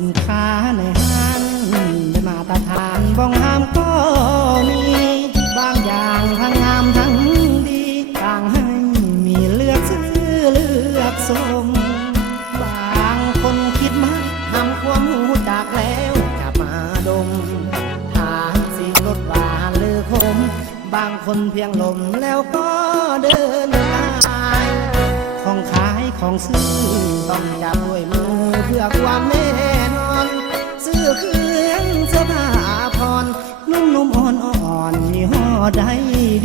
ินค้าในห้างได้มาตรฐานบ้องห้ามก็มี บางอย่างทั้งงามทั้งดีต่างให้มีเลือกซื้อเลือกสมบางคนคิดมากทำความหูจากแล้วกลับมาดมทางสิรสหวานหรือขมบางคนเพียงลมแล้วก็เดินลายของขายของซื้อต้องจับด้วยมือเพื่อความแน่นอนซื้อ เครื่องเสื้อผ้าอาภรนุ่มนุ่มๆอ่อนอ่อนๆยี่ห้อใด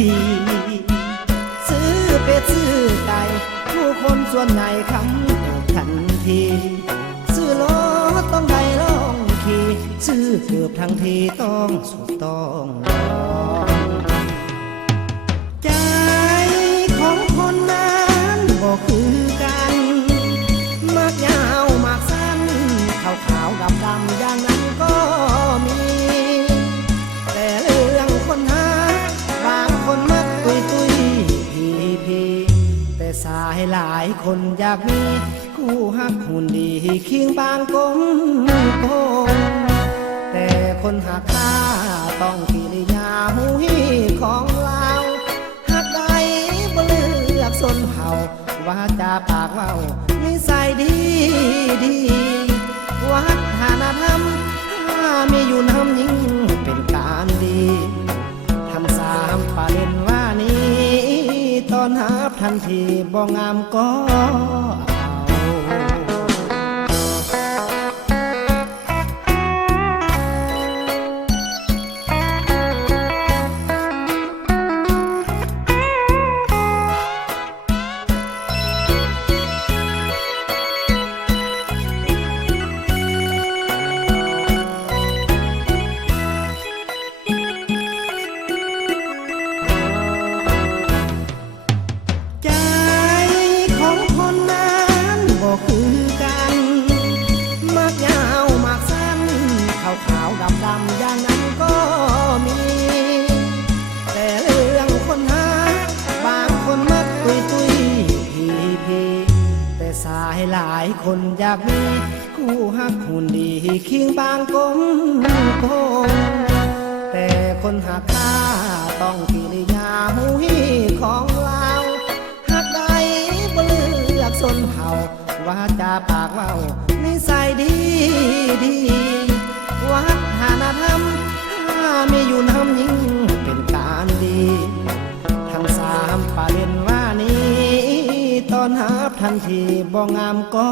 ดี ซื้อเป็ดซื้อไก่ผู้คนส่วนใหญ่คำกันที ซื้อรถต้องได้ลองขี่ซื้อเกือบทั้งทีต้องสุดต้องลองใจขายหลายคนอยากมีคู่หักหุ่นดีเคียงบางกลมโกงแต่คนหักค่าต้องกิริยาหูฮีของเราหักใดบ่เลือกสนเผ่าว่าจาป หับทันทีบ่งามก็ ดำดำอย่างนั้นก็มี แต่เรื่องคนหา บางคนมักตุยตุยพีพีแต่สายหลายคนอยากมี คู่หักหุ่นดีคียงบางกลมโกงแต่คนหักค่าต้องกิริยาหูฮีของเราหักใดบ่เลือกสนเผ่าว่าจาปากเว้า ทีบ่งามก็